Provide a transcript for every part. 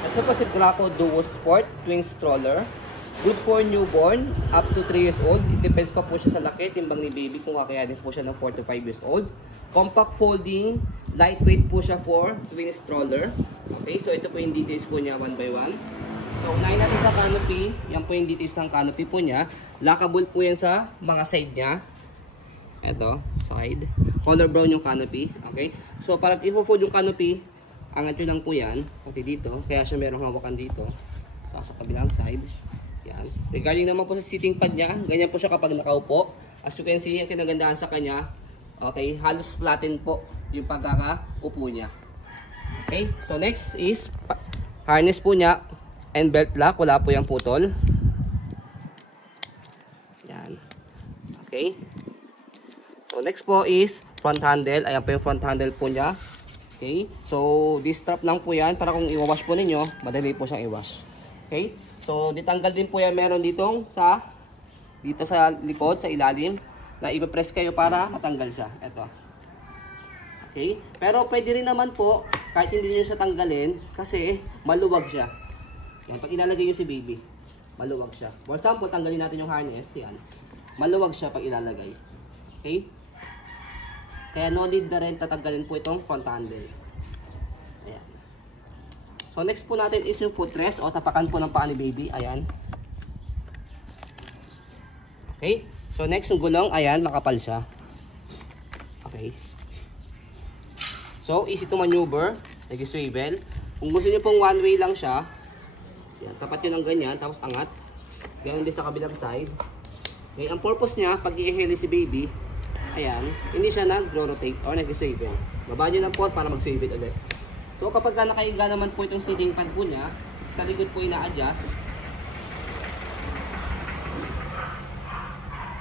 Ito po si Graco Duo Sport Twin Stroller. Good for newborn up to 3 years old. It depends pa po siya sa laki, timbang ni baby kung kakayanin po siya ng 4 to 5 years old. Compact folding, lightweight po siya for twin stroller. Okay, so ito po yung details po niya one by one. So unahin natin sa canopy. Yan po yung details ng canopy po niya. Lockable po yan sa mga side niya. Ito, side. Color brown yung canopy. Okay, so para i-fold yung canopy, angat nyo lang po yan, pati dito, kaya siya merong hawakan dito, sa kabilang side, yan. Regarding naman po sa seating pad niya, ganyan po siya kapag nakaupo. As you can see, ang kinagandahan sa kanya, okay, halos flatten po yung pagkakaupo niya. Okay, so next is, harness po niya, and belt lock, wala po yung putol. Yan. Okay. So next po is, front handle, ayan po yung front handle po niya. Okay, so this strap lang po yan para kung i-wash po ninyo, madali po siyang i-wash. Okay, so ditanggal din po yan, meron dito sa likod, sa ilalim, na i-press kayo para matanggal siya. Ito. Okay, pero pwede rin naman po, kahit hindi nyo siya tanggalin, kasi maluwag siya. Yan, pag ilalagay nyo si baby, maluwag siya. For example, tanggalin natin yung harness, yan. Maluwag siya pag ilalagay. Okay. Kaya no need na rin tatanggalin po itong front handle. Ayan. So next po natin is yung footrest o tapakan po ng paa ni baby. Ayan. Okay. So next yung gulong. Ayan, makapal siya. Okay. So easy to maneuver. Nag-swivel. Kung gusto nyo pong one way lang siya, ayan, tapat yun ng ganyan, tapos angat. Ganyan din sa kabilang side. Okay. Ang purpose niya, pag i-heli si baby, ayan, hindi siya nag-rotate or nag-swivel. Baba nyo lang po para mag-swivel ulit. So kapag nakahiga naman po itong seating pad po niya, sa likod po ina-adjust.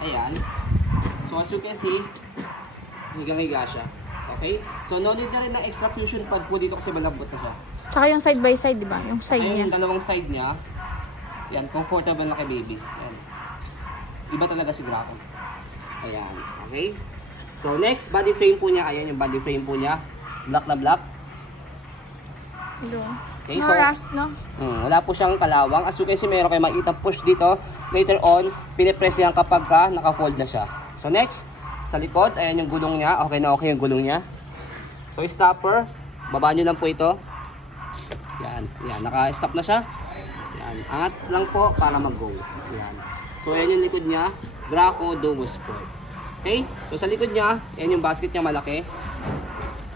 Ayan. So as you can see, higang-higa siya. Okay? So no need na rin ng extra fusion pad po dito kasi malambot na siya. Tsaka yung side by side, di ba? Yung side niya. Yung dalawang side niya, yan, comfortable na kay baby. Ayan. Iba talaga si Graco. Ayan, okay. So next, body frame po niya. Ayan yung body frame po niya. Black na black. Hello. Okay, no so rust, no? Wala po siyang kalawang. As you can see, meron kayo makita push dito. Later on, pinipress yan kapag naka-fold na siya. So next, sa likod, ayan yung gulong niya. Okay na okay yung gulong niya. So stopper, baba nyo lang po ito. Yan, yan, naka-stop na siya. Yan, angat lang po para mag-go. Yan. So ayan yung likod niya. Graco Duo Sport. Okay? So sa likod niya, yan yung basket niya malaki.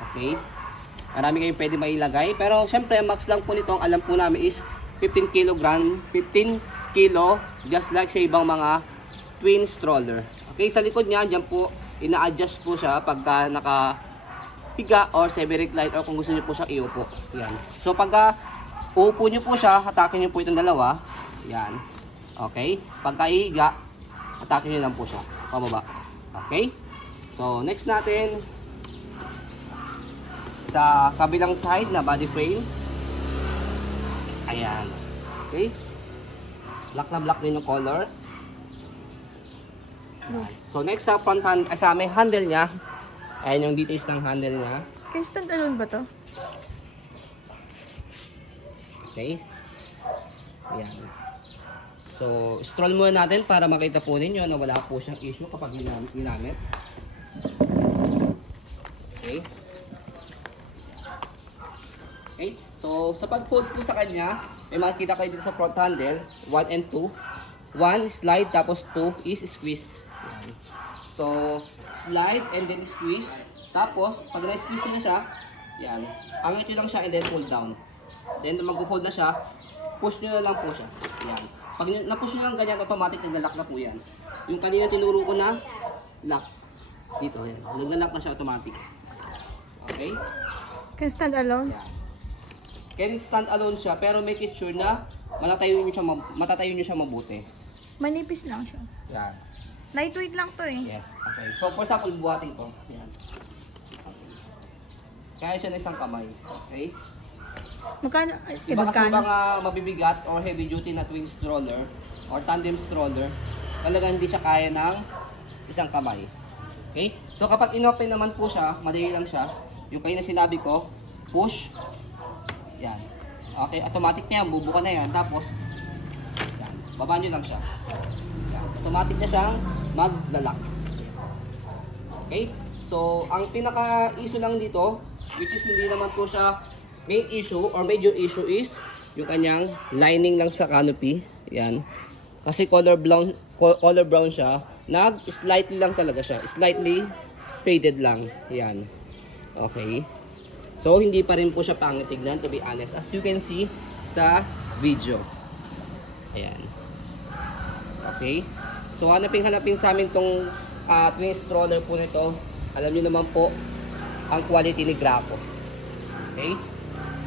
Okay? Marami kayong pwede mailagay. Pero syempre, max lang po nito, ang alam po namin is 15 kilo, just like sa ibang mga twin stroller. Okay? Sa likod niya, dyan po, ina-adjust po siya pagka nakahiga or semi-recline or kung gusto niyo po siyang iupo. Yan. So pagka uupo niyo po siya, hatakin niyo po itong dalawa. Yan. Okay? Pagka ihiga, atakin nyo lang po siya. Pababa. Okay? So, next natin, sa kabilang side na body frame. Ayan. Okay? Black na black din yung color. Ayan. So, next sa front hand, sa may handle niya. Ayan yung details ng handle niya. Kaya stand alone ba to? Okay? Ayan. So, stroll muna natin para makita po ninyo na wala po siyang issue kapag ginamit. Okay. Okay. So, sa pag-fold po sa kanya, may makikita kayo dito sa front handle, 1 and 2. 1 slide, tapos 2 is squeeze. Yan. So, slide and then squeeze. Tapos, pag na-squeeze nyo siya, yan. Angat nyo lang siya and then pull down. Then, mag-fold na siya, push nyo na lang po siya. Yan. Pag na-push nyo lang ganyan, automatic nag-lock na po yan. Yung kanina tinuro ko na lock. Dito, yan. Nag-lock na siya automatic. Okay? Can stand alone? Yan. Can stand alone siya, pero make it sure na matatayo nyo siya mabuti. Manipis lang siya. Yan. Lightweight lang to eh. Yes. Okay. So, for example, buhatin ko. Yan. Okay. Kaya siya na isang kamay. Okay? Magkano? Iba kasi mga mabibigat or heavy duty na twin stroller or tandem stroller, talagang hindi siya kaya ng isang kamay. Okay? So kapag inopen naman po siya, madali lang siya. Yung kayo na sinabi ko, push. Yan. Okay, automatic na yan. Bubuka na yan. Tapos, yan. Baba nyo lang siya. Yan. Automatic na siyang maglalak. Okay? So, ang pinaka-issue lang dito, which is hindi naman po siya main issue or major issue is yung kanyang lining lang sa canopy. Yan. Kasi color brown siya. Slightly lang talaga siya. Slightly faded lang. Yan. Okay. So, hindi pa rin po siya pangit tignan, to be honest. As you can see sa video. Ayan. Okay. So, hanapin sa amin tong twin stroller po nito. Alam niyo naman po ang quality ni Graco. Okay.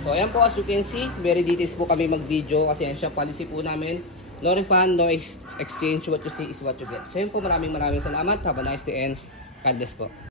So, ayan po, as you can see, very details po kami mag-video kasi yan siya policy po namin. No refund, no exchange. What you see is what you get. So, yun po, maraming salamat. Have a nice day and God bless po.